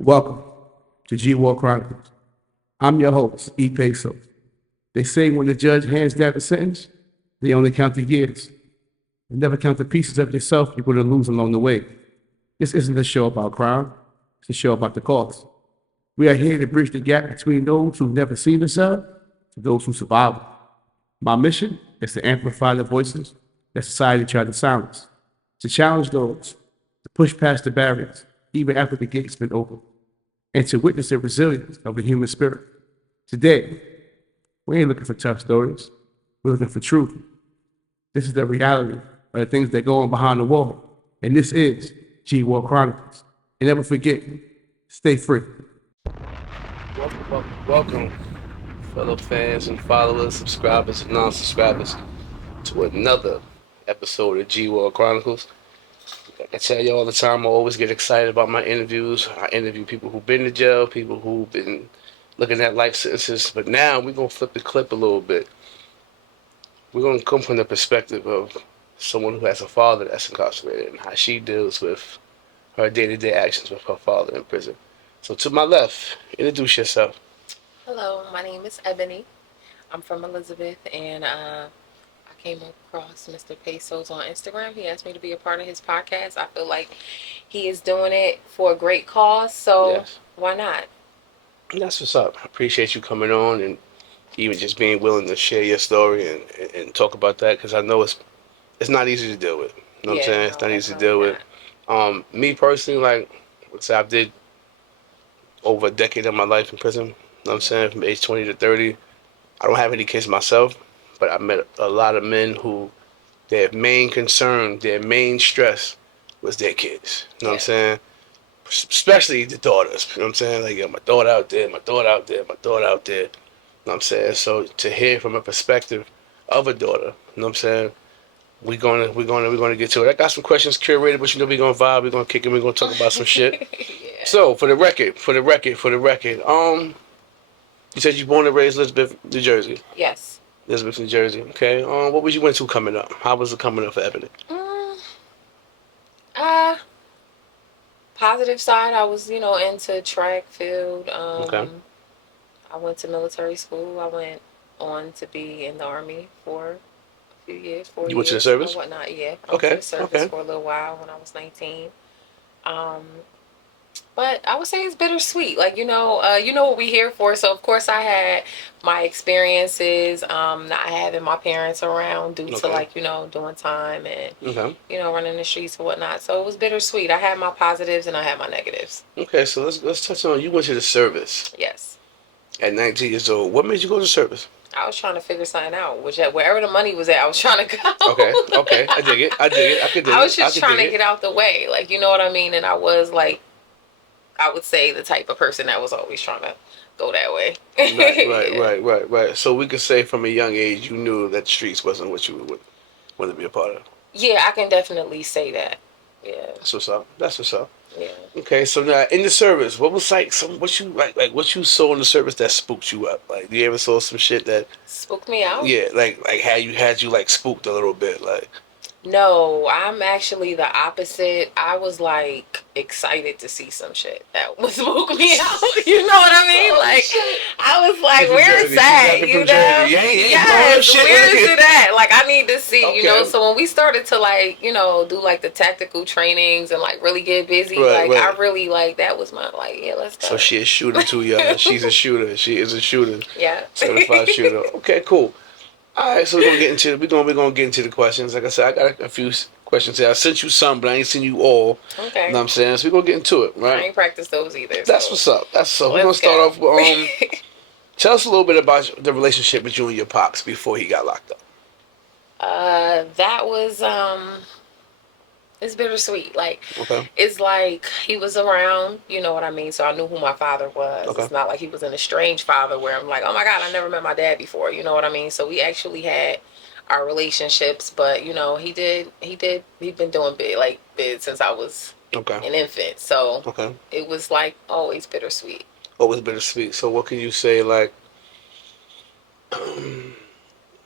Welcome to G War Chronicles. I'm your host, E. Peso. They say when the judge hands down the sentence, they only count the years. They never count the pieces of yourself you're going to lose along the way. This isn't a show about crime, it's a show about the cost. We are here to bridge the gap between those who've never seen the cell to those who survive. My mission is to amplify the voices that society tried to silence, to challenge those, to push past the barriers, even after the gate's been opened, and to witness the resilience of the human spirit. Today, we ain't looking for tough stories. We're looking for truth. This is the reality of the things that go on behind the wall. And this is G War Chronicles. And never forget, stay free. Welcome, fellow fans and followers, subscribers and non-subscribers, to another episode of G World Chronicles. Like I tell you all the time, I always get excited about my interviews. I interview people who've been to jail, people who've been looking at life sentences. But now we're going to flip the clip a little bit. We're going to come from the perspective of someone who has a father that's incarcerated and how she deals with her day-to-day actions with her father in prison. So to my left, introduce yourself. Hello, my name is Ebony. I'm from Elizabeth, and I came across Mr. Pesos on Instagram. He asked me to be a part of his podcast. I feel like he is doing it for a great cause, so Yes. why not? That's what's up. I appreciate you coming on and even just being willing to share your story and talk about that because I know it's not easy to deal with. You know what I'm Yeah, saying? It's no, not easy to definitely deal with. not. Me personally, like, let's say I did over a decade of my life in prison. You know what I'm saying? From age 20 to 30. I don't have any kids myself, but I met a lot of men who their main concern, their main stress was their kids. You know what I'm Yeah, saying? Especially the daughters. You know what I'm saying? Like, my daughter out there, my daughter out there, my daughter out there. You know what I'm saying? So to hear from a perspective of a daughter, you know what I'm saying? We're gonna get to it. I got some questions curated, but you know we're gonna vibe, we're gonna kick it, we're gonna talk about some shit. yeah, So for the record, you said you born and raised Elizabeth, New Jersey. yes. Elizabeth, New Jersey. Okay. What was you went to coming up? How was it coming up for Ebony? Mm, uh, Positive side, I was, into track field. Okay. I went to military school. I went on to be in the Army for few years, four You went to the years or service? whatnot. Yeah, I went to Okay. the service Okay. for a little while when I was 19. Um, but I would say it's bittersweet. Like you know what we here for. So of course I had my experiences, not having my parents around due to Okay. like doing time and Okay. running the streets and whatnot. So it was bittersweet. I had my positives and I had my negatives. Okay. So let's touch on you went to the service Yes. at 19 years old. What made you go to service? I was trying to figure something out, which wherever the money was at, I was trying to Okay. go. Okay. I dig it. I dig it. I could dig I was it. I just could dig trying to it. get out the way, like you know what I mean. And I was like, I would say the type of person that was always trying to go that way. Right. Right. Yeah. Right. Right. Right. So we could say from a young age you knew that the streets wasn't what you would want to be a part of. Yeah, I can definitely say that. Yeah. That's what's up. That's what's up. Yeah. Okay, so now in the service, what was like some what you like what you saw in the service that spooked you up? Like, you ever saw some shit that Spooked me out. yeah, like had you like spooked a little bit, like No, I'm actually the opposite. I was like excited to see some shit that would spook me out. You know what I mean? Like I was like, She's from where is Jersey. She's that? definitely You from know? Jersey. You ain't blowing up Yes, shit where is like it at? Like I need to see, okay. So when we started to like, do like the tactical trainings and like really get busy, Right, like I right. really like that was my like, yeah, let's So go. she a shooter too, y'all. She's a shooter. She is a shooter. Yeah. Certified shooter. Okay, cool. All right, so we're gonna get into the questions. Like I said, I got a few questions here. I sent you some, but I ain't seen you all. You know Okay. what I'm saying? So we're gonna get into it, I right? ain't practiced those either, That's so what's up. That's so we're gonna let's start go. off with tell us a little bit about the relationship with you and your pops before he got locked up. That was it's bittersweet. Like Okay. it's like he was around, you know what I mean? So I knew who my father was. Okay. It's not like he was an estranged father where I'm like, oh my God, I never met my dad before, you know what I mean? So we actually had our relationships, but he'd been doing bid since I was Okay. an infant. So Okay. it was like always bittersweet. Always bittersweet. So what can you say? Like,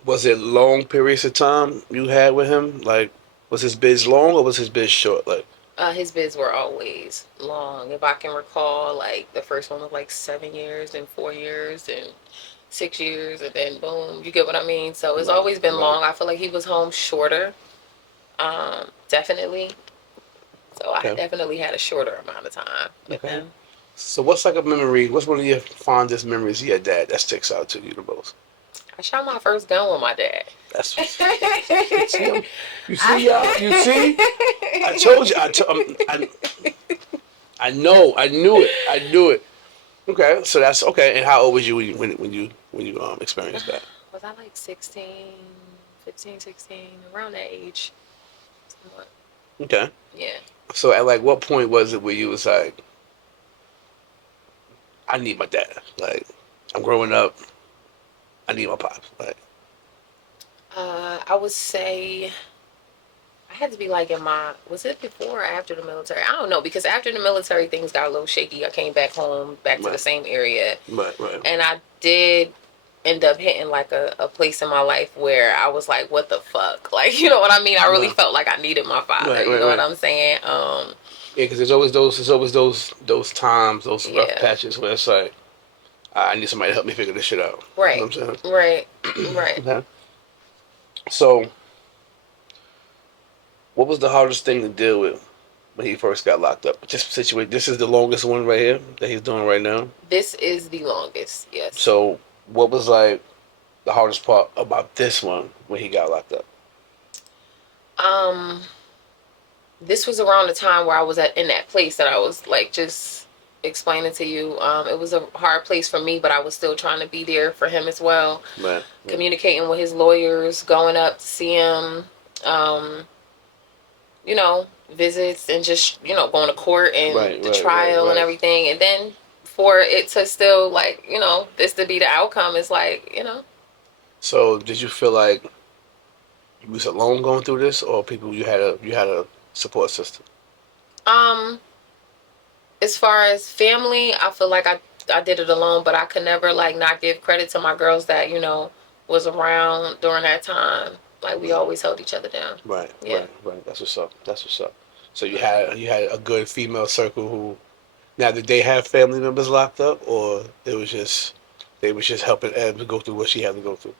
was it long periods of time you had with him? Like, was his biz long or was his biz short? Like, His bids were always long. If I can recall, like the first one was like 7 years and 4 years and 6 years, and then boom, you get what I mean. So it's Right, always been right. long. I feel like he was home shorter, definitely. So I Okay, definitely had a shorter amount of time with okay. him. So what's like a memory? What's one of your fondest memories of your dad that sticks out to you the most? I shot my first gun with my dad. That's see, you see, y'all. You see, I told you. I know. I knew it. I knew it. Okay, so that's okay. And how old was you when you experienced that? Was I like 16, 15, 16, around that age? Somewhat. Okay. Yeah. So at like what point was it where you was like, I need my dad. Like, I'm growing up. I need my pops. Like, I would say I had to be like in my, was it before or after the military? I don't know, because after the military things got a little shaky. I came back home, back to the right, same area, right, and I did end up hitting like a place in my life where I was like, what the fuck? Like, you know what I mean? I really right, felt like I needed my father. right, You right, know what right. I'm saying? Yeah, because there's always those times, those rough Yeah. patches where it's like, I need somebody to help me figure this shit out. You know Right. what I'm Right. Right. saying? Okay. So, what was the hardest thing to deal with when he first got locked up? Just situate. This is the longest one right here that he's doing right now. This is the longest. Yes. So, what was like the hardest part about this one when he got locked up? Um, this was around the time where I was in that place that I was like just explaining to you. It was a hard place for me, but I was still trying to be there for him as well. Right, right, Communicating with his lawyers, going up to see him, um, you know, visits and just, going to court and right, the right, right, trial and right. everything. And then for it to still like, this to be the outcome is like. So, did you feel like you was alone going through this, or people you had a support system? Um, as far as family, I feel like I did it alone, but I could never like not give credit to my girls that, was around during that time. Like we Right, always held each other down. right, Yeah. right, right. That's what's up. That's what's up. So you had a good female circle who. Now, did they have family members locked up, or they was just helping Eb go through what she had to go through?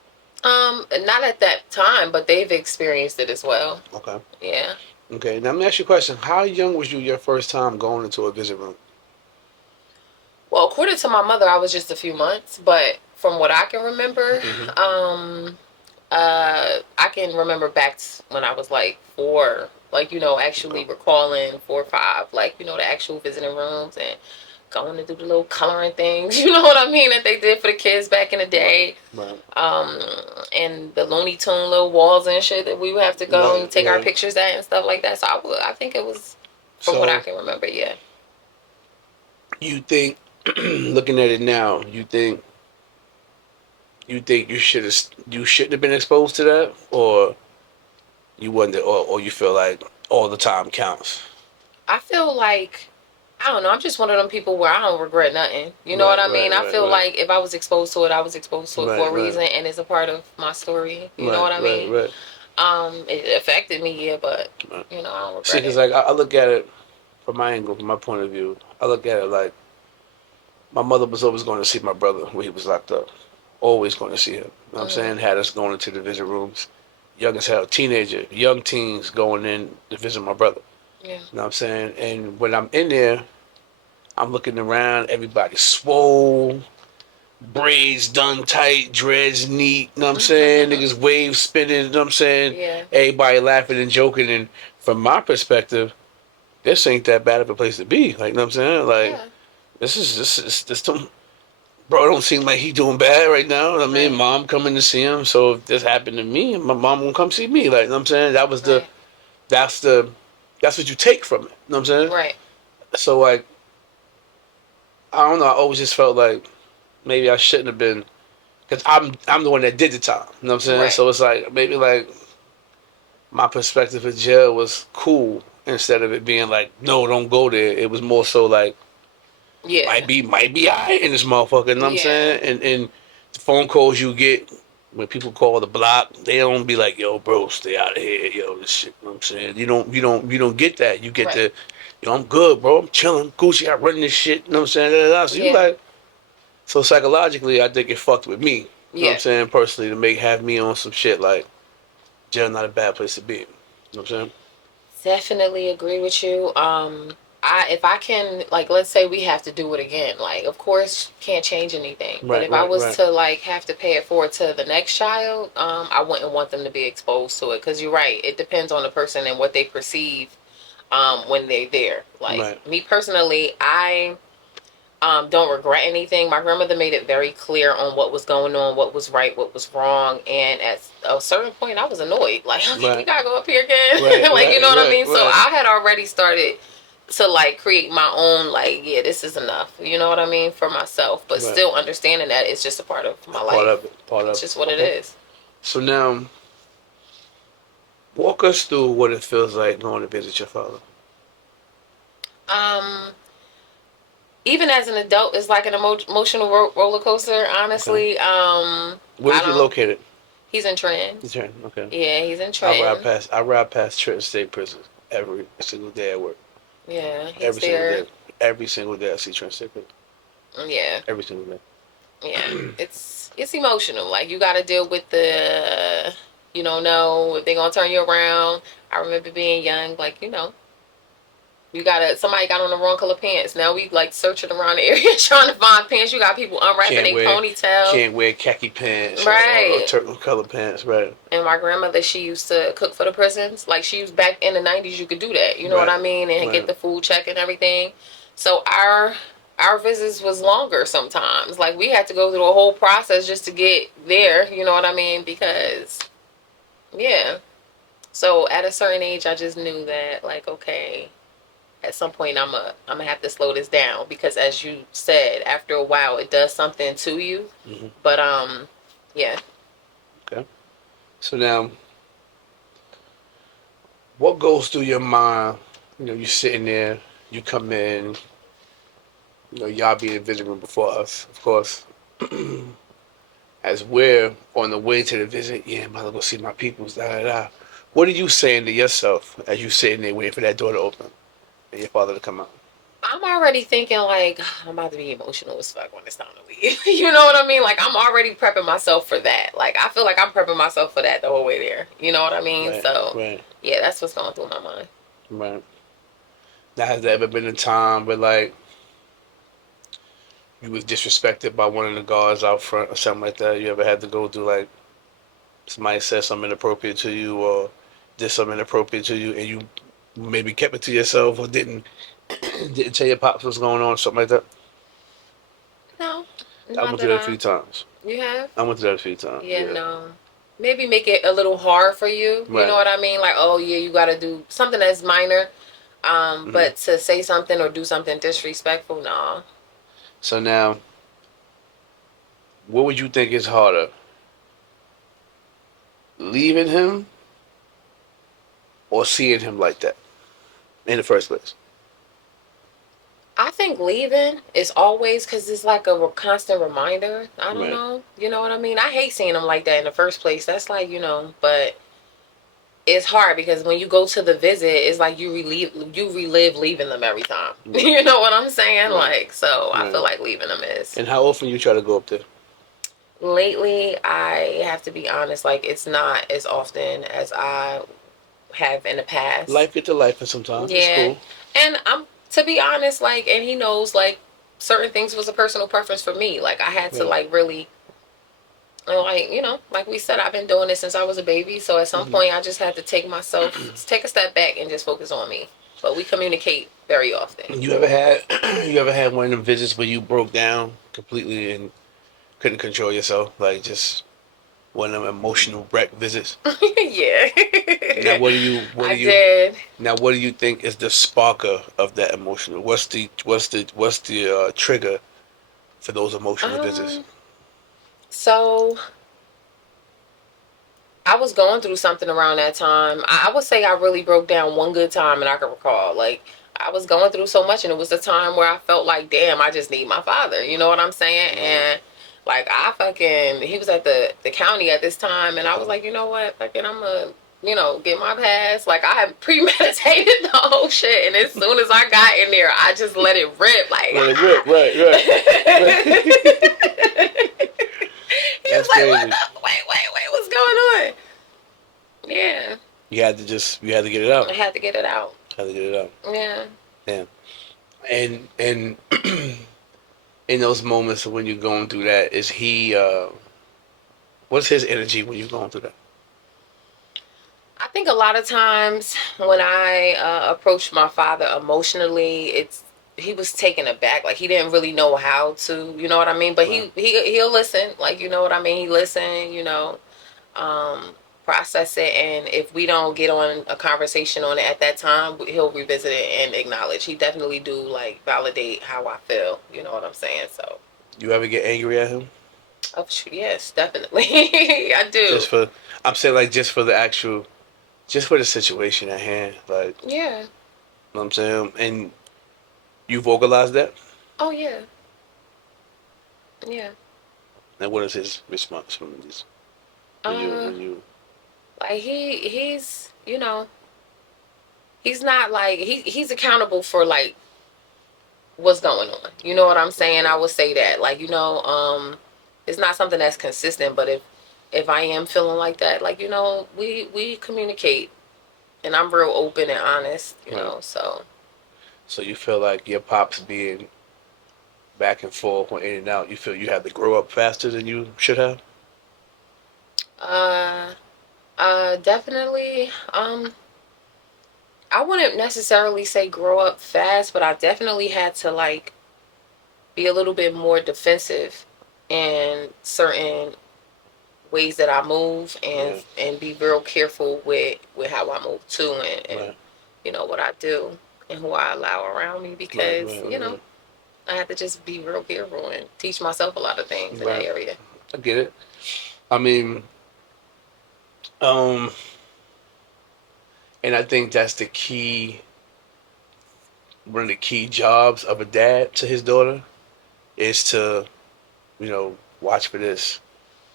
Not at that time, but they've experienced it as well. Okay. Yeah. Okay. Now let me ask you a question. How young was you your first time going into a visit room? Well, according to my mother, I was just a few months, but from what I can remember, Hmm. I can remember back when I was like 4, like, actually Okay. recalling 4 or 5, like, the actual visiting rooms and going to do the little coloring things, you know what I mean, that they did for the kids back in the Right. day. Right. Um, and the Looney Tune little walls and shit that we would have to go Right. and take our Right. pictures at and stuff like that. So I think it was, from what I So can remember, yeah. you think, looking at it now, you think you shouldn't have been exposed to that, or you wonder, or you feel like all the time counts. I feel like, I don't know. I'm just one of them people where I don't regret nothing. You know what Right. I mean? Right. I Right. feel Right. like if I was exposed to it, I was exposed to it for Right. a Right. reason, and it's a part of my story. You know Right. what I Right. mean? Right. It affected me, yeah, but Right. I don't See, regret because it. like I look at it from my angle, from my point of view, I look at it like my mother was always going to see my brother when he was locked up. Always going to see him. You know what I'm Hmm. saying? Had us going into the visit rooms, young as hell, teenager, young teens going in to visit my brother. Yeah. You know what I'm saying? And when I'm in there, I'm looking around, everybody swole, braids done tight, dreads neat, you know what I'm saying? Niggas waves spinning, you know what I'm saying? Yeah. Everybody laughing and joking. And from my perspective, this ain't that bad of a place to be. Like, you know what I'm saying? Like, Yeah. this don't, bro, it don't seem like he doing bad right now. I mean, Right. mom coming to see him. So if this happened to me, my mom won't come see me. Like, you know what I'm saying? Right. That's the, that's what you take from it. You know what I'm saying? Right. So like, I don't know. I always just felt like maybe I shouldn't have been, because I'm the one that did the time. You know what I'm saying? Right. So it's like maybe like my perspective of jail was cool instead of it being like, no, don't go there. It was more so like Yeah. might be I in this motherfucker. You know what I'm Yeah. saying? And the phone calls you get, when people call the block, they don't be like, "Yo, bro, stay out of here, yo, this shit." You know what I'm saying? You don't get that. You get Right. the, yo, I'm good, bro. I'm chilling, Gucci. I run this shit. You know what I'm saying? Da, da, da. So you Yeah. like, so psychologically, I think it fucked with me. You know what I'm Yeah. saying? Personally, to have me on some shit like jail, not a bad place to be. You know what I'm saying? Definitely agree with you. If I can, like, let's say we have to do it again, like, of course can't change anything, but Right, if I right, was right, to like have to pay it forward to the next child, I wouldn't want them to be exposed to it, because you're right, it depends on the person and what they perceive when they're there. Like right, me personally, I don't regret anything. My grandmother made it very clear on what was going on, what was right, what was wrong. And at a certain point, I was annoyed. Like, okay, we right, gotta go up here again. right, Like, you know right, what I right, mean? So right, I had already started to like create my own, like, yeah, this is enough. You know what I mean? For myself. But right. still understanding that it's just a part of A my part life. of it, part It's of it. just what it Okay. is. So now, walk us through what it feels like going to visit your father. Um, Even as an adult, it's like an emotional roller coaster, Okay. honestly. Where I is he don't, located? he's in Trenton. In Trenton. Okay. Yeah, he's in Trenton. I ride past Trenton State Prison every single day at work. Yeah, he's Every single there. day. Every single day I see Trenton State Prison. Yeah, Every single day. yeah. It's emotional. Like you got to deal with the, you don't know if they're gonna turn you around. I remember being young, like you gotta somebody got on the wrong color pants. Now we like searching around the area trying to find pants. You got people unwrapping Can't their wear ponytails. can't wear khaki pants or Right. turtle color pants. Right. And my grandmother, she used to cook for the prisons. Like she was back in the '90s, you could do that. You know what Right. I mean, and get Right. the food check and everything. So our visits was longer sometimes. Like we had to go through a whole process just to get there. You know what I mean? Because yeah. So at a certain age, I just knew that like okay, at some point I'm gonna have to slow this down because as you said, after a while it does something to you. Hmm. But yeah. Okay. So now, what goes through your mind? You know, you sitting there, you come in, you know, y'all be in the visiting room before us, of course. As we're on the way to the visit, yeah, I'm about to go see my peoples, da da da. What are you saying to yourself as you sitting there waiting for that door to open and your father to come out? I'm already thinking like I'm about to be emotional as fuck when it's time to leave. You know what I mean? Like I'm already prepping myself for that. Like I feel like I'm prepping myself for that the whole way there. You know what I mean? Right, So right, yeah, that's what's going through my mind. right. Now, has there ever been a time where like you was disrespected by one of the guards out front or something like that? You ever had to go through like somebody said something inappropriate to you or did something inappropriate to you and you maybe kept it to yourself or didn't tell your pops what's going on or something like that? No, I not went through that that a few times. you have. I went through that a few times. Yeah, Yeah. no. Maybe make it a little hard for you. You know Right. what I mean? Like, oh yeah, you got to do something that's minor. Hmm. But to say something or do something disrespectful, no. So now, what would you think is harder, leaving him or seeing him like that in the first place? I think leaving is always because it's like a constant reminder. I don't Right. know. You know what I mean? I hate seeing them like that in the first place. That's like, but it's hard because when you go to the visit, it's like you relive leaving them every time. Right. You know what I'm saying? Right. Like, so I Right. feel like leaving them is. And how often you try to go up there? Lately, I have to be honest, like, it's not as often as I have in the past. Life get to life, and sometimes it's Yeah. cool. And to be honest, like, and he knows, like, certain things was a personal preference for me. Like, I had to, Right. like, really, like, like we said, I've been doing this since I was a baby. So at some Hmm. point, I just had to take a step back and just focus on me. But we communicate very often. You ever had you ever had one of them visits where you broke down completely and couldn't control yourself, like just one of them emotional wreck visits? Yeah. Now, what do I you did. now what do you think is the sparker of that emotional? What's the trigger for those emotional visits? Um, so I was going through something around that time. I would say I really broke down one good time and I can recall. Like I was going through so much and it was a time where I felt like, damn, I just need my father. You know what I'm saying? Right. Like he was at the county at this time, and I was like, you know what, fucking, I'm gonna, get my pass. Like I had premeditated the whole shit, and as soon as I got in there, I just let it rip. Like, Let it rip, right. He was That's like, what crazy. the, wait, what's going on? Yeah, You had to get it out. I had to get it out. Had to get it out. Yeah. Yeah. And in those moments when you're going through that, is he? What's his energy when you're going through that? I think a lot of times when I approached my father emotionally, he was taken aback. Like he didn't really know how to, you know what I mean? But Right. he'll listen. Like, you know what I mean? He listen. Um, process it, and if we don't get on a conversation on it at that time, he'll revisit it and acknowledge. He definitely do like validate how I feel. You know what I'm saying? So, You ever get angry at him? oh, yes, definitely, I do. Just for, I'm saying like just for the actual, just for the situation at hand. Like, Yeah. you know what I'm saying? And you vocalize that? Oh yeah. Yeah. And what is his response from this? Uh, When you like he's not like he's accountable for like what's going on. You know what I'm saying? I would say that. Like, it's not something that's consistent, but if I am feeling like that, like, we communicate, and I'm real open and honest, right. so So you feel like your pops being back and forth or in and out, you feel you had to grow up faster than you should have? uh definitely, I wouldn't necessarily say grow up fast, but I definitely had to like be a little bit more defensive in certain ways that I move, and Yeah. be real careful with how I move too, and Right. what I do and who I allow around me, Right. because Right. Right. I have to just be real careful and teach myself a lot of things Right. in that Right. area. I get it. I mean, um, and I think that's the key. One of the key jobs of a dad to his daughter is to, watch for this,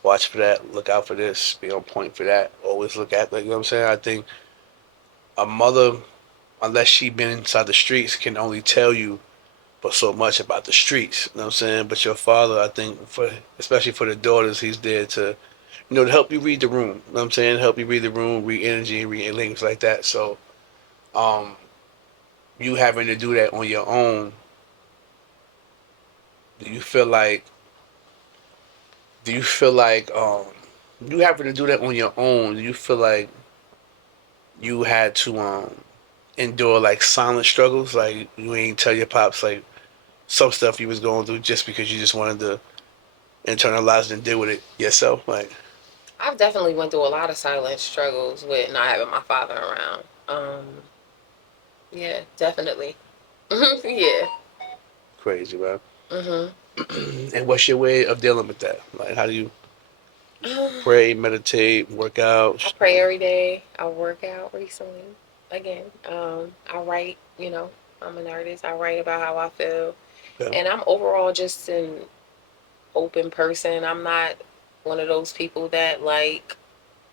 watch for that, look out for this, be on point for that. Always look at, like, you know what I'm saying? I think a mother, unless she been inside the streets, can only tell you but so much about the streets. You know what I'm saying? But your father, I think, for especially for the daughters, he's there to, to help you read the room. You know what I'm saying? Help you read the room, read energy, read things like that. So, um, you having to do that on your own, do you feel like, do you feel like, you having to do that on your own, do you feel like you had to, endure like silent struggles? Like you ain't tell your pops like some stuff you was going through just because you just wanted to internalize it and deal with it yourself? Like, I've definitely went through a lot of silent struggles with not having my father around. Yeah, definitely. Yeah. crazy, man. Mhm. And what's your way of dealing with that? Like, how do you I pray, meditate, work out? pray every day. I work out recently. Again, I write. I'm an artist. I write about how I feel, Okay. and I'm overall just an open person. I'm not one of those people that like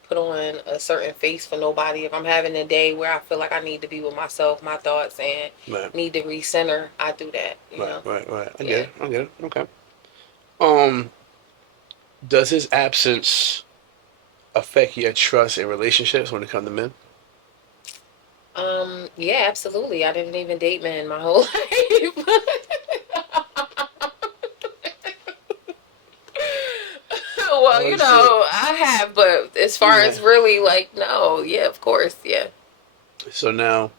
put on a certain face for nobody. If I'm having a day where I feel like I need to be with myself, my thoughts, and Right, need to recenter, I do that. right. I get Yeah. it. I get it. Okay. Um, does his absence affect your trust in relationships when it comes to men? Yeah, absolutely. I didn't even date men my whole life. Well, Oh shit. I have, but as far Yeah. as really like, no, yeah, of course, yeah. So now,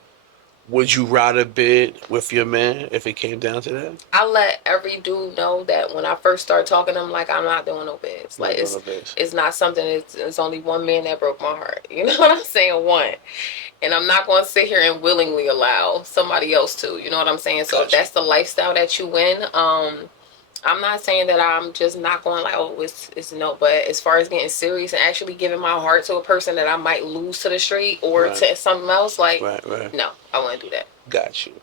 would you rather bid with your man if it came down to that? I let every dude know that when I first started talking to him, like, I'm not doing no bids. Like Not doing no bids. it's not something. It's only one man that broke my heart. You know what I'm saying? One, and I'm not going to sit here and willingly allow somebody else to. You know what I'm saying? So if Gotcha. that's the lifestyle that you win, I'm not saying that I'm just not going like, oh, it's no. But as far as getting serious and actually giving my heart to a person that I might lose to the street or Right. to something else, like, Right. no, I wouldn't do that. Got you.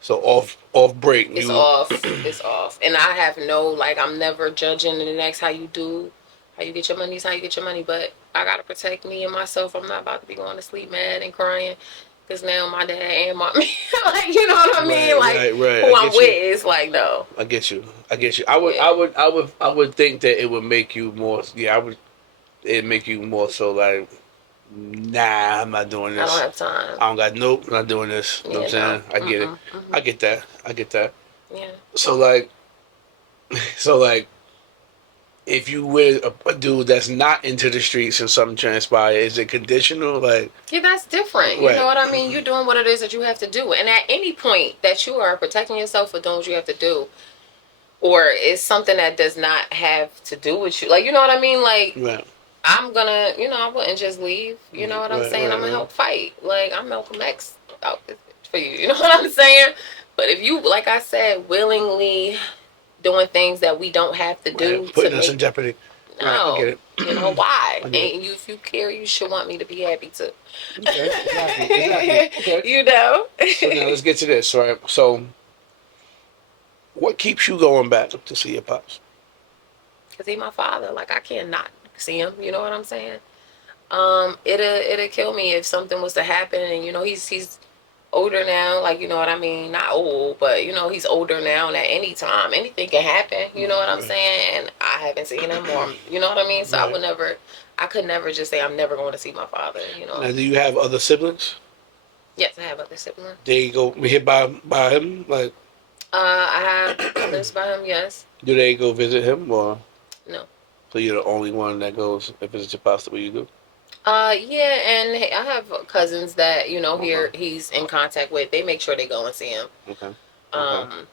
So off break. It's You off. It's off. And I have no, like, I'm never judging the next how you do, how you get your money is how you get your money. But I got to protect me and myself. I'm not about to be going to sleep mad and crying because now my dad and mommy, like, you know what I mean? Like, right. I who I'm get you. with is like, no. I get you. I get you. Yeah. I would think that it would make you more. Yeah, I would. It make you more so like, nah, I'm not doing I don't this. have time. I don't got nope, not doing this. You know Yeah, what I'm no. saying? I get it. I get that. I get that. Yeah. So like, so like, if you with a dude that's not into the streets and something transpire, is it conditional? Like, Yeah, that's different. You know right, what I mean? You're doing what it is that you have to do. And at any point that you are protecting yourself for doing what you have to do, or it's something that does not have to do with you. Like, you know what I mean? Like, right, I'm gonna, I wouldn't just leave. You know what I'm saying? I'm gonna right. help fight. Like, I'm Malcolm X out this bitch for you. You know what I'm saying? But if you, like I said, willingly doing things that we don't have to do Right. to Putting us in make, jeopardy. Right, I no, get it. why? I get it. And you, if you care, you should want me to be happy too. Okay, exactly. Okay. You know? So now let's get to this, right? So, what keeps you going back to see your pops? Cause he my father. Like, I can't not see him. You know what I'm saying? It'll kill me if something was to happen. And he's older now. Like, you know what I mean? Not old, but he's older now. And at any time, anything can happen. You know what I'm Right. saying? And I haven't seen him, or you know what I mean. So Right. I could never just say I'm never going to see my father. Now, do you have other siblings? Yes, I have other siblings. They go hit by him? Like, I have brothers by him. Yes. do they go visit him, or No. so you're the only one that goes if it's your pops the way you do? Yeah, and hey, I have cousins that Okay. here he's in contact with. They make sure they go and see him. Okay. Okay. Um,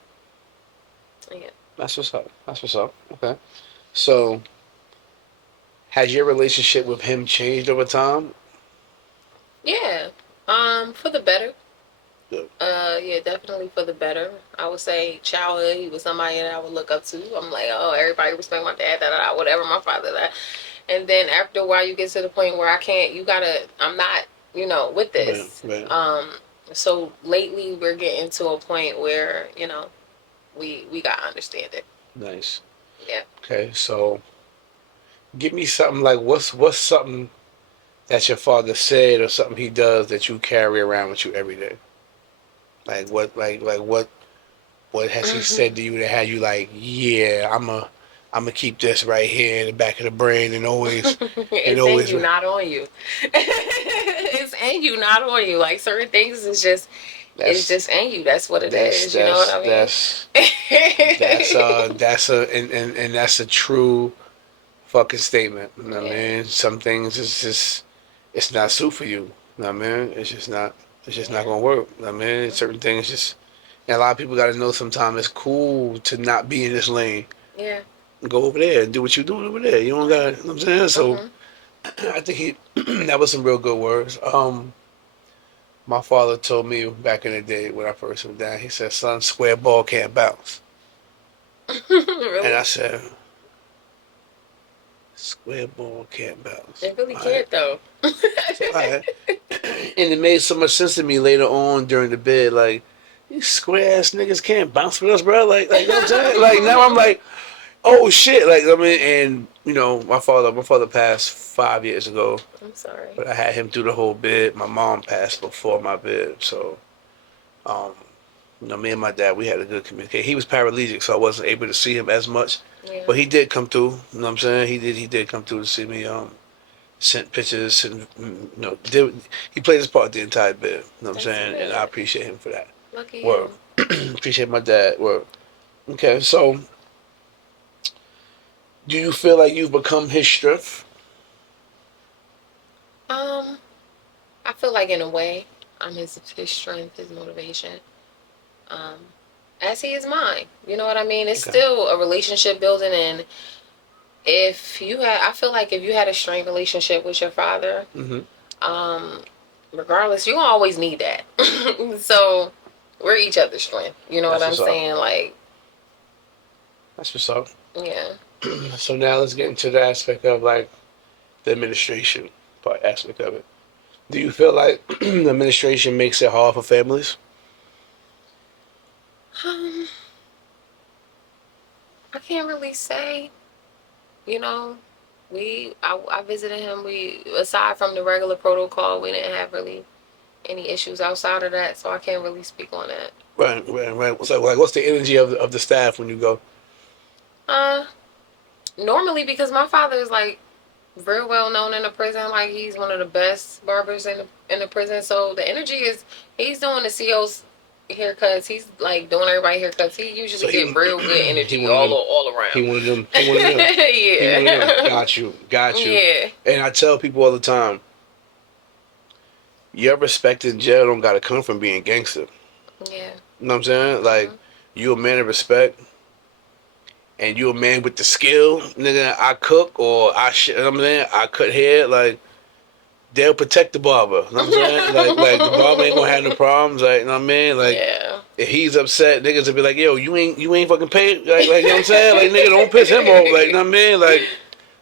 yeah. That's what's up. That's what's up. Okay. So, has your relationship with him changed over time? Yeah. For the better. Good. Yeah, definitely for the better. I would say childhood, he was somebody that I would look up to. I'm like, oh, everybody respect my dad, whatever, my father, that. And then after a while, you get to the point where I'm not, with Right. this. Right. So lately we're getting to a point where, we got to understand it. Nice. Yeah. Okay. So, give me something like what's something that your father said or something he does that you carry around with you every day. Like what has he said to you that had you like, yeah, I'm a keep this right here in the back of the brain and always and It's in always you, not on you. It's in you, not on you. Like, certain things is just, it's that's just in you. That's what it that's is. You know what I mean? that's a and that's a true fucking statement. You know what I Yeah. mean? Some things is just it's not suit for you. You know what I mean? It's just not Yeah. gonna work. You know what I mean? Certain things just and a lot of people gotta know sometimes it's cool to not be in this lane. Yeah. Go over there and do what you're doing over there. You don't got, you know what I'm saying? So Mhm. I think that was some real good words. My father told me back in the day when I first went down, he said, son, square ball can't bounce. And Really? I said, square ball can't bounce. It really All right. can't though. So, all right. And it made so much sense to me later on during the bid, like, these square ass niggas can't bounce with us, bro. You know what I'm saying? Like, now I'm like, oh shit. Like, I mean, and, my father passed 5 years ago. I'm sorry. But I had him through the whole bid. My mom passed before my bid, so um, me and my dad, we had a good communication. He was paralytic, so I wasn't able to see him as much, Yeah. but he did come through. You know what I'm saying? He did come through to see me. Sent pictures, he played his part the entire bid. You know what I'm That's saying? And I good. appreciate him for that. Lucky Word. you. Appreciate my dad. Word. Okay, so do you feel like you've become his strength? Um, I feel like in a way, I'm his strength, his motivation. Um, as he is mine. You know what I mean? It's Okay. still a relationship building, and I feel like if you had a strained relationship with your father, Mm-hmm. um, regardless, you always need that. So we're each other's strength. You know what That's I'm what's up. saying? Like, That's what's up. yeah. So now let's get into the aspect of like the administration part aspect of it. Do you feel like the administration makes it hard for families? Um, I can't really say. You know, I visited him. We aside from the regular protocol, we didn't have really any issues outside of that, so I can't really speak on that. Right. So, like, what's the energy of the staff when you go? Uh, Normally because my father is like real well known in the prison. Like he's one of the best barbers in the prison. So the energy is he's doing the CO's haircuts. He's like doing everybody haircuts. He So usually get real good he energy one of them. all He around. one of them. He one of them. He one of them. Yeah. Got you. Yeah. And I tell people all the time, your respect in jail don't gotta come from being gangster. Yeah. You know what I'm saying? Like, Hmm. you a man of respect, and you a man with the skill, nigga. I cook or you know what I'm saying, I cut hair. Like, they'll protect the barber. You know what I'm saying? Like the barber ain't gonna have no problems. Like, you know what I mean? Like, Yeah. if he's upset, niggas will be like, yo, you ain't fucking paid. Like, you know what I'm saying? Like, nigga, don't piss him off. Like, you know what I mean? Like,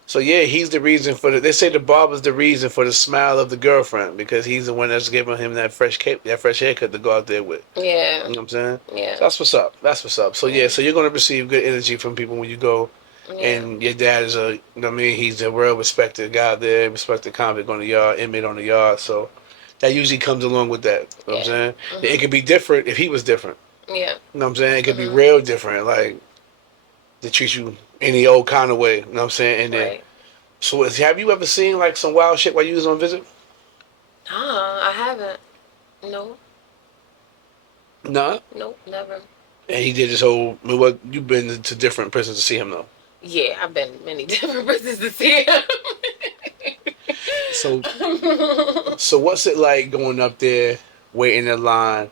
so yeah, he's the reason for the. They say the barber's the reason for the smile of the girlfriend because he's the one that's giving him that fresh cape, that fresh haircut to go out there with. Yeah. You know what I'm saying? Yeah. So that's what's up. That's what's up. So yeah, Yeah. so you're gonna receive good energy from people when you go, Yeah. and your dad is a, you know what I mean? He's a real respected guy there, respected convict on the yard, inmate on the yard. So that usually comes along with that. You know what I'm Yeah. saying? It Mhm. could be different if he was different. Yeah. You know what I'm saying? It could be Mhm. real different, like they treat you any old kind of way. You know what I'm saying? And then, Right. so have you ever seen like some wild shit while you was on visit? I haven't. No. Nah. Nope. Never. And he did this whole. I mean, what you've been to different prisons to see him though. Yeah, I've been many different places to see him. So So what's it like going up there, waiting in line,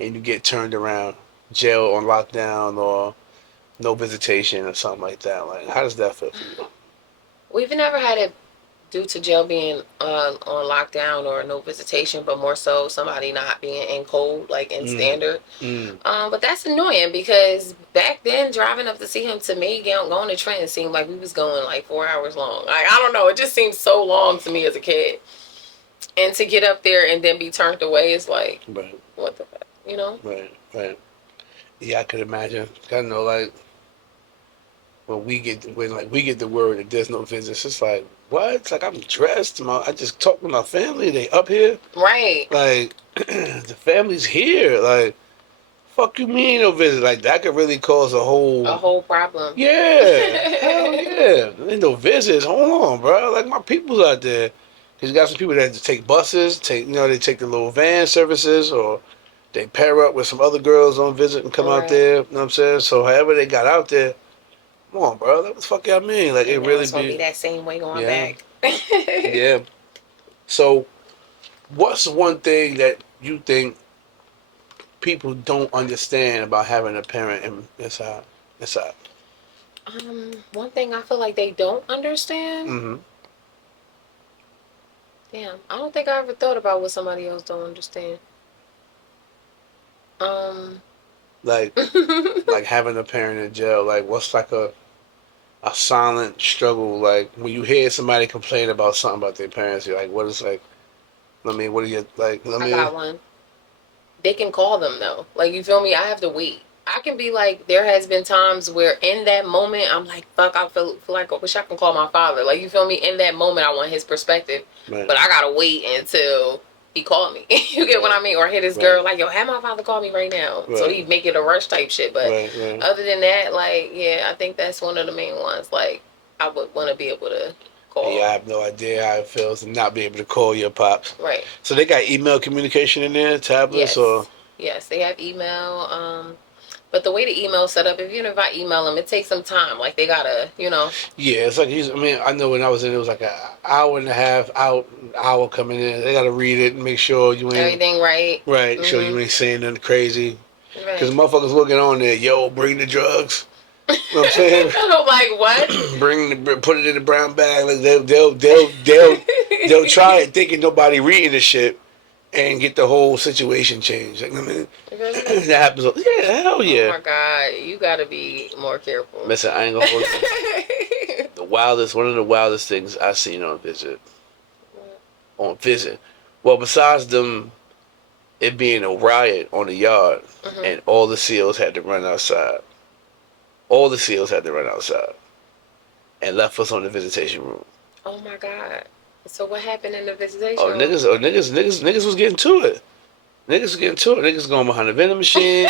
and you get turned around, jail on lockdown or no visitation or something like that? Like, how does that feel for you? We've never had it due to jail being on lockdown or no visitation, but more so somebody not being in code, like in Mm, standard. mm, But that's annoying because back then driving up to see him to me going to Trenton seemed like we was going like 4 hours long. Like I don't know, it just seemed so long to me as a kid. And to get up there and then be turned away is like right, what the fuck, you know? right. Yeah, I could imagine. I know, like when we get the word that there's no visits, it's like what? It's like I'm dressed. I just talked to my family. They up here. Right. Like the family's here. Like fuck you mean no visit? Like that could really cause a A whole. whole problem. Yeah, hell yeah. Ain't no visits. Hold on, bro. Like my people's out there. Cause you got some people that take buses, they take the little van services, or they pair up with some other girls on visit and come out Right. there. You know what I'm saying? So however they got out there, come on, bro. That what the fuck y'all mean? Like it And now really it's gonna be be. that same way going Yeah, back. yeah. So what's one thing that you think people don't understand about having a parent inside? Inside. One thing I feel like they don't understand. Mm-hmm. Damn, I don't think I ever thought about what somebody else don't understand. Um, Like like having a parent in jail. Like what's like a silent struggle? Like when you hear somebody complain about something about their parents, you're like, what is like? I mean, what do you like? I I mean, got one. They can call them though. Like you feel me? I have to wait. I can be like, there has been times where in that moment I'm like, fuck, feel like I wish I can call my father. Like you feel me? In that moment I want his perspective, right, but I gotta wait until he called me. You get what right, I mean? Or hit his right, girl like, yo, have my father call me right now. So right, he make it a rush type shit. But right. other than that, like, yeah, I think that's one of the main ones. Like I would want to be able to Yeah, call. I have no idea how it feels to not be able to call your pops. Right. So they got email communication in there, tablets, or Yes. Yes, they have email. But the way the email set up, if if I email them, it takes some time. Like they gotta. yeah, it's like I mean, I know when I was in, it was like an hour and a half out, hour coming in. They got to read it and make sure you ain't Everything right. right, sure you Mhm. ain't saying nothing crazy. Because Right. motherfuckers looking on there, yo, bring the drugs. You know what I'm saying? Like what? Put it in the brown bag. Like they'll try it thinking nobody reading the shit and get the whole situation changed. Like, I mean, Really? that happens. Yeah, hell Oh yeah. my God! You gotta be more careful. Listen, I ain't gonna hold you. One of the wildest things I seen on visit. On visit. Well, besides them it being a riot on the yard, Mhm. and all the SEALs had to run outside. All the SEALs had to run outside and left us on the visitation room. Oh my God. So what happened in the Oh, visitation room? niggas was getting to it. Niggas was getting to it. Niggas going behind the vending machine.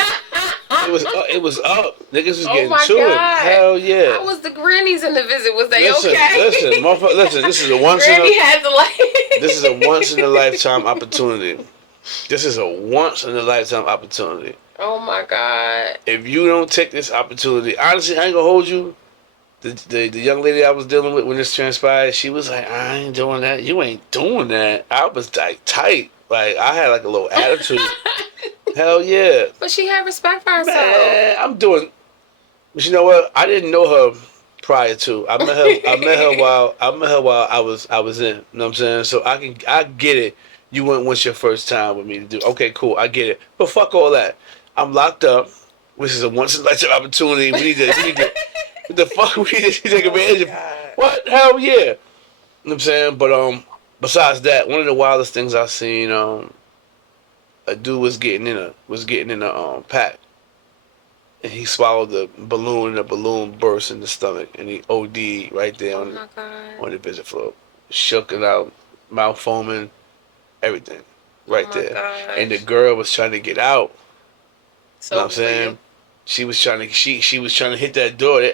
It was up. Niggas was Oh getting my to it. God. Hell yeah. How was the grannies in the visit? Was they Listen, listen, okay? motherfucker, listen. This is a once in Granny a had to this is a once in a like. lifetime opportunity. This is a once in a lifetime opportunity. Oh my God. If you don't take this opportunity, honestly, I ain't gonna hold you. The young lady I was dealing with when this transpired, she was like, I ain't doing that. You ain't doing that. I was like tight. Like I had like a little attitude. Hell yeah. But she had respect for herself. Man, I'm doing. But you know what? I didn't know her prior to. I met her. I met her while I was in. You know what I'm saying? So I get it. You went once your first time with me to do. Okay, cool. I get it. But fuck all that. I'm locked up. Which is a once in a lifetime opportunity. We need to. What the fuck? We need to take advantage of. What? Hell yeah. You know what I'm saying? But besides that, one of the wildest things I've seen, a dude was getting in a pack, and he swallowed the balloon, and the balloon burst in the stomach, and he OD right there Oh on my God. the visit floor, shook it out, mouth foaming, everything, Oh right my there. And the gosh. girl was trying to get out. You know what I'm So for you. saying? She was trying to hit that door. You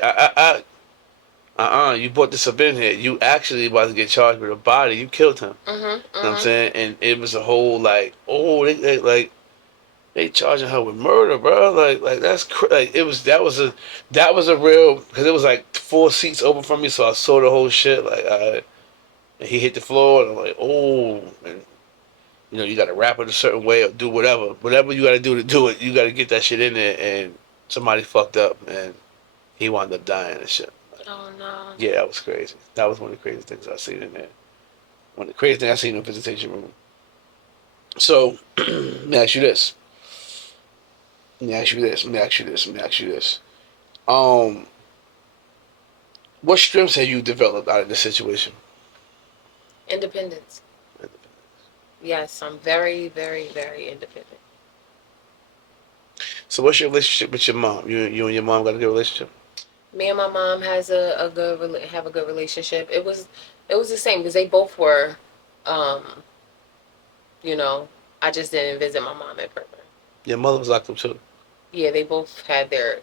brought this up in here. You actually about to get charged with a body. You killed him. Mhm. You know what I'm Mhm. saying? And it was a whole like, oh, they charging her with murder, bro. Like that's like it was that was a real because it was like 4 seats open from me, so I saw the whole shit. Like and he hit the floor, and I'm like, oh, and you got to wrap it a certain way or do whatever you got to do to do it. You got to get that shit in there, and somebody fucked up, and he wound up dying and shit. Oh no. Yeah, that was crazy. That was one of the craziest things I've seen in there. One of the craziest things I've seen in the visitation room. So, let me ask you this. Let me ask you this. Let me ask you this. Let me ask you this. Um, what strengths have you developed out of this situation? Independence. Yes, I'm very, very, very independent. So, what's your relationship with your mom? You and your mom got a good relationship? Me and my mom has a good have a good relationship. It was the same because they both were, um, you know, I just didn't visit my mom in person. Your mother was locked up too. Yeah, they both had their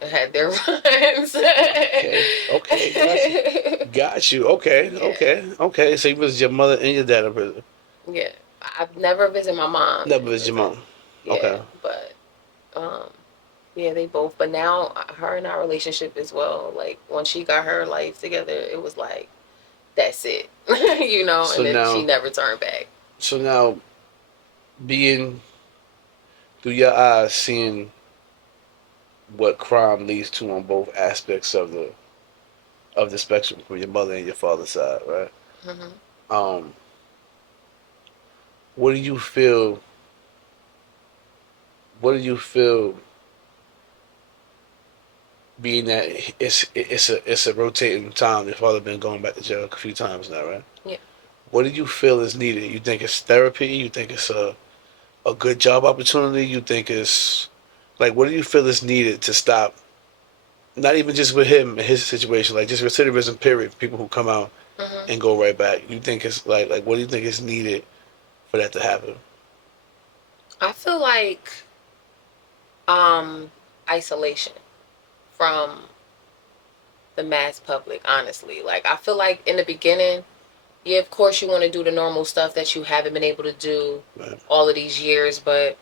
runs. Okay, okay, got you. Okay, Yeah, okay, okay. So you was your mother and your dad in prison. yeah. I've never visited my mom Never in was your prison. mom. Yeah, Okay. but um, yeah, they both. But now her and our relationship as well. Like when she got her life together, it was like that's it, So and then she now, never turned back. so now, being through your eyes, seeing what crime leads to on both aspects of the spectrum from your mother and your father's side, right? Hmm. Um, what do you feel? What do you feel? Being that it's a rotating time. Your father been going back to jail a few times now, right? Yeah, What do you feel is needed? You think it's therapy? You think it's a good job opportunity? You think it's like what do you feel is needed to stop? Not even just with him and his situation, like just recidivism period. People who come out hmm. and go right back. You think it's like what do you think is needed for that to happen? I feel like um isolation from the mass public. Honestly, like I feel like in the beginning, yeah, of course you want to do the normal stuff that you haven't been able to do Right. all of these years, but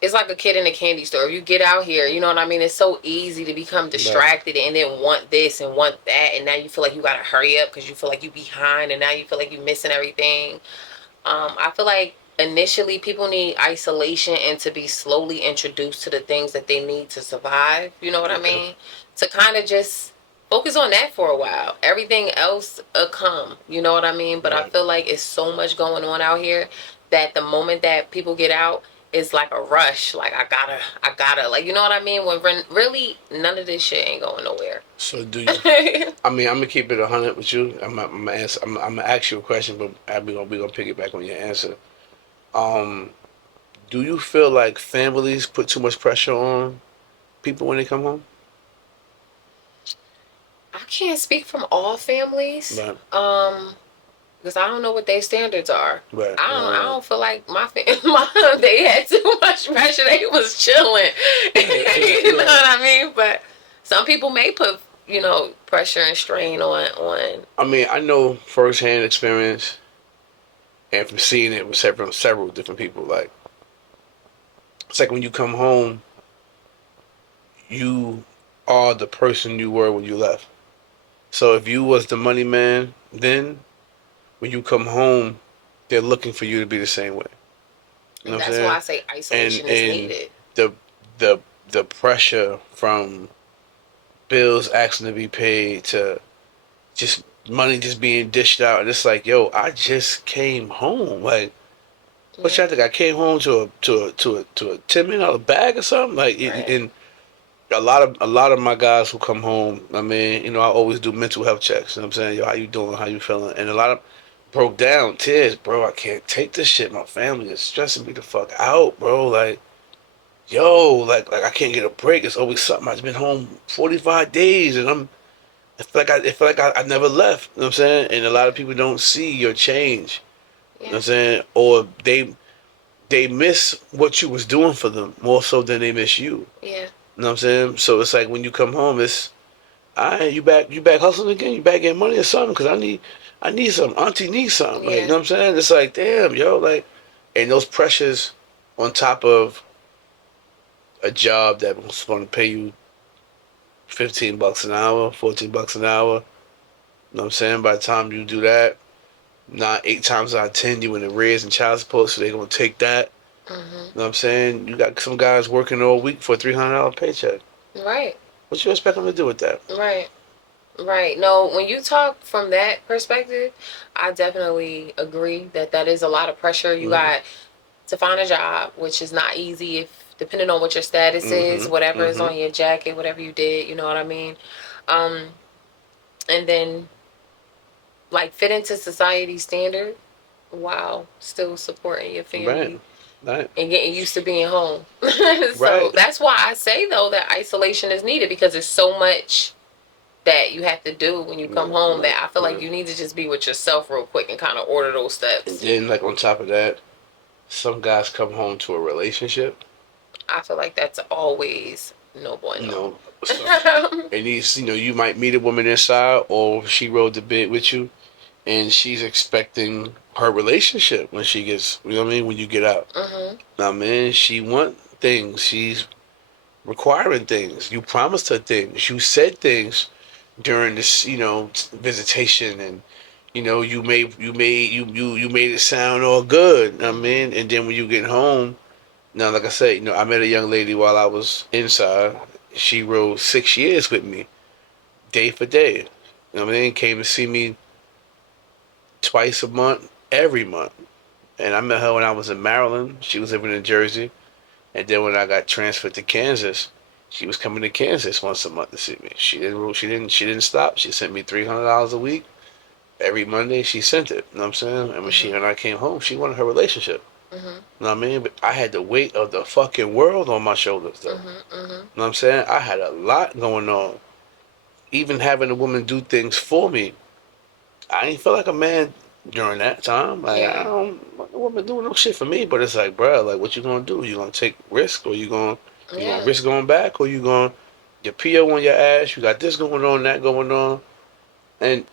it's like a kid in a candy store. You get out here, you know what I mean? It's so easy to become Right. distracted and then want this and want that, and now you feel like you gotta hurry up because you feel like you behind, and now you feel like you're missing everything. I feel like initially people need isolation and to be slowly introduced to the things that they need to survive. You know what I Okay. mean? To kind of just focus on that for a while. Everything else will come. You know what I mean? But I Right. feel like it's so much going on out here that the moment that people get out, it's like a rush. Like I gotta, like you know what I mean? When really none of this shit ain't going nowhere. So do you? I mean, I'm gonna keep it 100 with you. I'm gonna answer. I'm gonna ask you a question, but we gonna pick it back on your answer. Um, Do you feel like families put too much pressure on people when they come home? I can't speak from all families. Right, Because I don't know what their standards are. right, I right, don't feel like they had too much pressure. They was chilling. right. You know what I mean? But some people may put pressure and strain on. I mean, I know firsthand experience and from seeing it with several different people. Like it's like when you come home, you are the person you were when you left. So if you was the money man then, when you come home, they're looking for you to be the same way. You know And what I'm that's why saying? I say And isolation is and needed. the the the pressure from bills asking to be paid to just money just being dished out, and it's like, yo, I just came home. Like, what Yeah. y'all think? I came home to a $10 million bag or something? Like, Right. and a lot of my guys who come home, I mean, I always do mental health checks. You know what I'm saying? Yo, how you doing? How you feeling? And a lot of broke down, tears, bro. I can't take this shit. My family is stressing me the fuck out, bro. Like, yo, like I can't get a break. It's always something. I've been home 45 days, and I feel like I never left. You know what I'm saying? And a lot Yeah. of people don't see your change. You know what Yeah. I'm saying? Or they miss what you was doing for them more so than they miss you. Yeah. You know what I'm saying? So it's like when you come home, it's alright, you back hustling again, you back getting money or something, because I need something. Auntie needs something. Like, you Yeah. know what I'm saying? It's like, damn, yo, like, and those pressures on top of a job that was going to pay you $15 an hour, $14 an hour. You know what I'm saying? By the time you do that, not 8 times out of 10 you in arrears and child support, so they're gonna take that. Mhm. You know what I'm saying? You got some guys working all week for a $300 paycheck. Right. What you expect them to do with that? Right. Right. No, when you talk from that perspective, I definitely agree that that is a lot of pressure. You Mm-hmm. got to find a job, which is not easy if depending on what your status is, Mm-hmm. whatever is Mm-hmm. on your jacket, whatever you did, you know what I mean? Um, and then like fit into society standard while still supporting your Right. family Right. and getting used to being home. So Right. that's why I say though that isolation is needed because there's so much that you have to do when you come Right. home Right. that I feel like Right. you need to just be with yourself real quick and kind of order those And steps. then, like, on top of that, some guys come home to a relationship. I feel like that's always no You bueno. know, some and these, you might meet a woman inside, or she rode the bed with you, and she's expecting her relationship when she gets, you know what I mean, when you get out. Mhm. Now, man, she want things. She's requiring things. You promised her things. You said things during this, visitation, and you made it sound all good. I Mhm. mean, and then when you get home, now, like I said, I met a young lady while I was inside. She rode 6 years with me, day for day. You know what I mean? Came to see me twice a month, every month. And I met her when I was in Maryland. She was living in Jersey. And then when I got transferred to Kansas, she was coming to Kansas once a month to see me. She didn't stop. She sent me $300 a week. Every Monday she sent it. You know what I'm saying? And when she Mhm. and I came home, she wanted her relationship. Mhm. You know what I mean? But I had the weight of the fucking world on my shoulders though. Mhm. Mhm. You know what I'm saying? I had a lot going on. Even having a woman do things for me, I ain't feel like a man during that time. Like, I Yeah. don't want a woman doing no shit for me. But it's like, bro, like, what you gonna do? You gonna take risk, or you gonna Yeah. risk going back, or you gonna your PO on your ass? You got this going on, that going on, and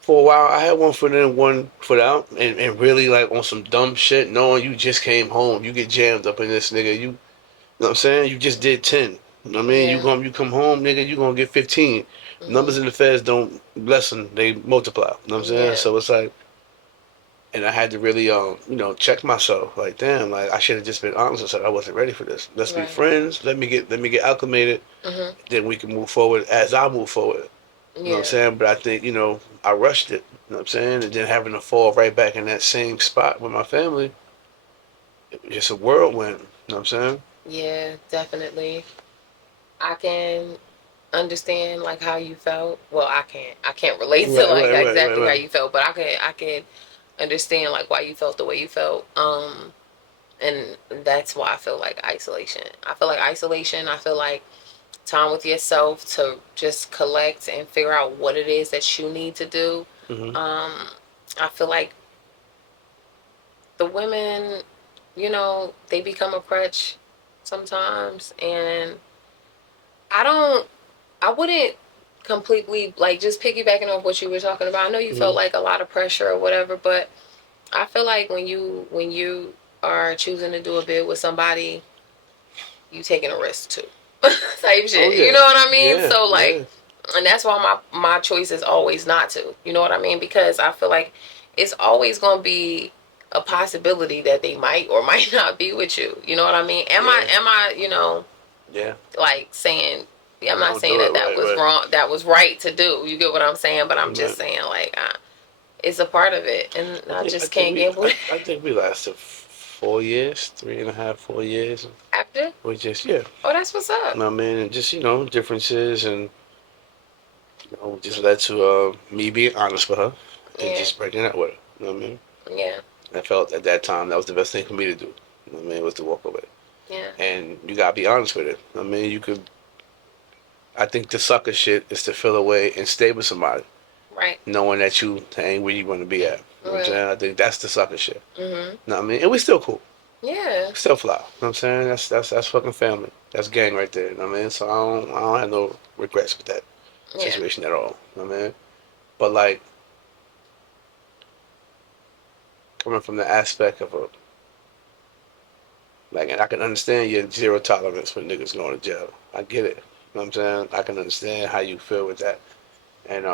for a while I had one foot in, one foot out, and really like on some dumb shit, knowing you just came home, you get jammed up in this nigga. You know what I'm saying? You just did 10. You know what I mean? Yeah. You come home, nigga, you gonna get 15. Mhm. Numbers in the feds don't lessen, they multiply. You know what I'm saying? Yeah. So it's like, and I had to really, check myself. Like, damn, like I should have just been honest and said I wasn't ready for this. Let's be Right. friends. Let me get acclimated. Mhm. Then we can move forward as I move forward. You know what I'm Yeah. saying? But I think, I rushed it. You know what I'm saying? And then having to fall right back in that same spot with my family, it was just a whirlwind. You know what I'm saying? Yeah. Definitely. I can understand like how you felt. Well, I can't relate to Right, like right, right, exactly how right, you felt, but I can understand like why you felt the way you felt. And that's why I feel like isolation. I feel like isolation. I feel like time with yourself to just collect and figure out what it is that you need to do. Mm-hmm. I feel like the women, they become a crutch sometimes, and I don't, I wouldn't completely like just piggybacking off what you were talking about. I know you felt Mm-hmm. like a lot of pressure or whatever, but I feel like when you are choosing to do a bid with somebody, you taking a risk too. Type Oh shit. You yeah, know what I mean? yeah, So yeah. like, and that's why my choice is always not to. You know what I mean? Because I feel like it's always gonna be a possibility that they might or might not be with you. You know what I mean? Yeah. Am I Yeah. like saying, yeah, I'm not Don't saying do it. that that Right. was Right. wrong, that was right to do. You get what I'm saying? But I'm just Right. saying like, it's a part of it, and I I think. I just think can't we. gamble with I think we lasted 4 years, 3.5, 4 years. after. We just yeah. Oh, that's what's up. I mean, and just differences, and just led to me being honest with her and Yeah, just breaking up with her. You know what I mean? yeah, I felt at that time that was the best thing for me to do. You know what I mean? Was to walk away. yeah. And you gotta be honest with it. I mean, you could. I think the sucker shit is to feel away and stay with somebody, Right, knowing that you ain't where you want to be at. You know what I'm right. saying? I think that's the sucker shit. Mhm. You know what I mean? And we still cool. Yeah, Still fly. You know what I'm saying? That's fucking family. That's gang right there. You know what I mean? So I don't have no regrets with that yeah, situation at all. You know what I mean? But like coming from the aspect of a like, and I can understand your zero tolerance for niggas going to jail. I get it. You know what I'm saying? I can understand how you feel with that. And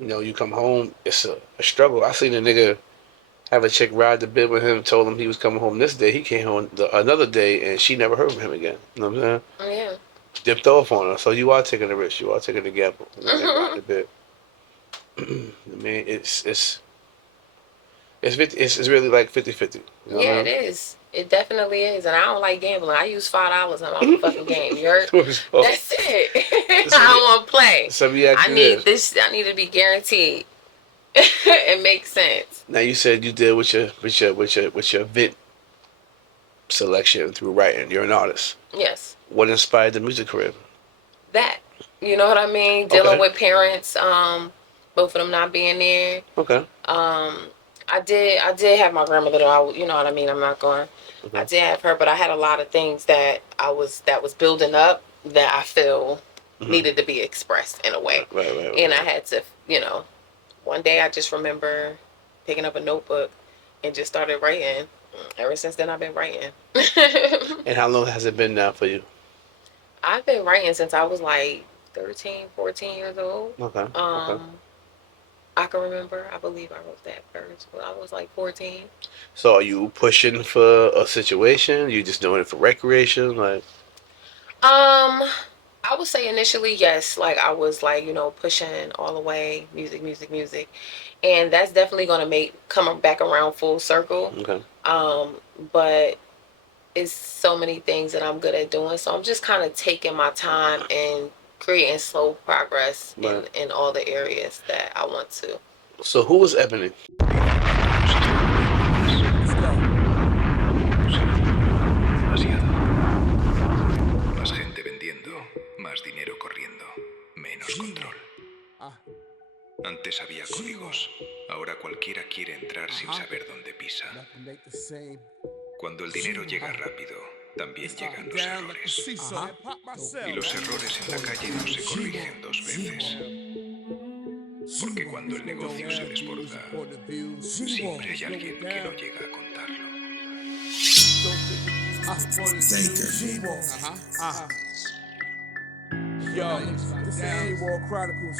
you come home, it's a struggle. I seen a nigga have a chick ride the bid with him, told him he was coming home this day. He came home another day, and she never heard from him again. You know what I'm saying? yeah. Dipped off on her. So you are taking a risk. You are taking a gamble. And riding the bid. I mean, it's really like 50-50. You know Yeah, what it is. It definitely is. And I don't like gambling. I use $5 on I my mean? fucking game. You heard? So, That's it. so I me, don't want to play. so me ask I you need this. this. I need to be guaranteed. It makes sense. Now you said you did with your vent selection through writing. You're an artist. Yes. What inspired the music career? That. You know what I mean? Dealing Okay. with parents, both of them not being there. Okay. Um, I did have my grandmother though. You know what I mean? I'm not going. I Okay. did have her, but I had a lot of things that was building up that I feel Hmm. needed to be expressed in a way. Right. Right. Right. And I Right. had to, one day I just remember picking up a notebook and just started writing. Ever since then, I've been writing. And how long has it been now for you? I've been writing since I was like 13, 14 years old. Okay. Okay. Um, I can remember, I believe I wrote that first when I was like 14. So are you pushing for a situation? You just doing it for recreation? Like, I would say initially, yes, like I was like, pushing all the way, music, music, music. And that's definitely gonna make come back around full circle. okay. Um, but it's so many things that I'm good at doing. So I'm just kind of taking my time and creating slow progress in, Right. in all the areas that I want to. So who was Ebony? Demasiado. Más gente vendiendo, más dinero corriendo, menos control. Antes había códigos, ahora cualquiera quiere entrar sin saber dónde pisa. Cuando el dinero llega rápido, también llegan los errores. Y los errores en la calle no se corrigen dos veces. Porque cuando el negocio se desborda, siempre hay alguien que no llega a contarlo. Yo, this is G-War Chronicles,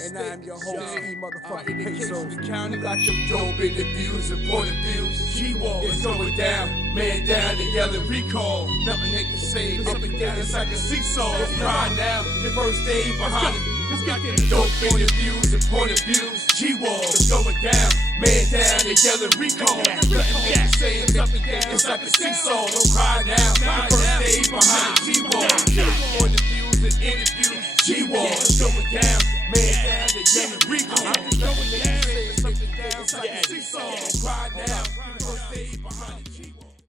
and I'm your host, motherfucking Pesos. You got them dope interviews and point of views. G-War is going down, man down, they yelling recall. Nothing they can say, up and down, it's like a seesaw. It's cry now, your first day behind it. Let's get them dope interviews and point of views. G-War is going down, man down, they yelling recall. Nothing they can say, it's up and down, it's like a seesaw. Don't cry now, your first day behind it. G-War.